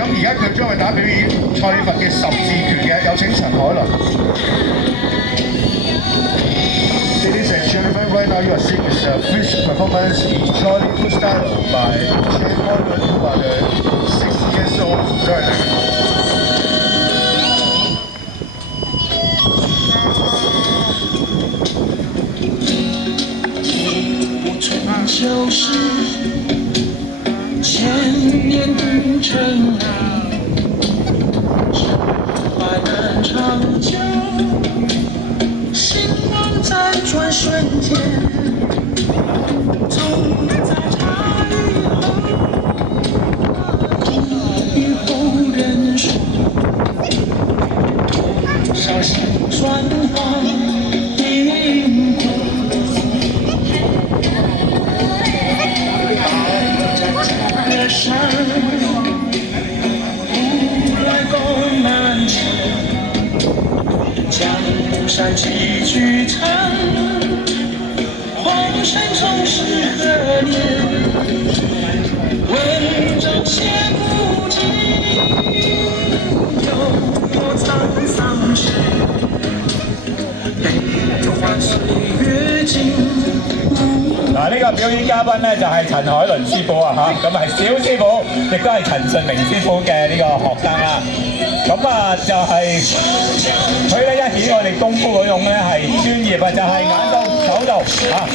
咁而家佢將會打表演蔡佛嘅十字拳嘅，有請陳凱倫。Ladies and gentlemen, right now you are seeing is a first performance in Jolly Freestyle by Jay Morgan, who are the 6 years old learner. 就是千年的真爱，快乐长久，希望在转瞬间，总在茶余后人说，伤心转化因果。山，无来共难成，江山几句谈，黄山总是何年？问朝千古今，有沧桑事，悲欢岁月尽。嗱，呢個表演嘉賓咧就係陳凱倫師傅啊嚇，咁係小師傅，亦都係陳順明師傅嘅呢個學生啦。咁啊就係佢咧一顯我哋功夫嗰種咧係專業啊，就係眼到手到啊。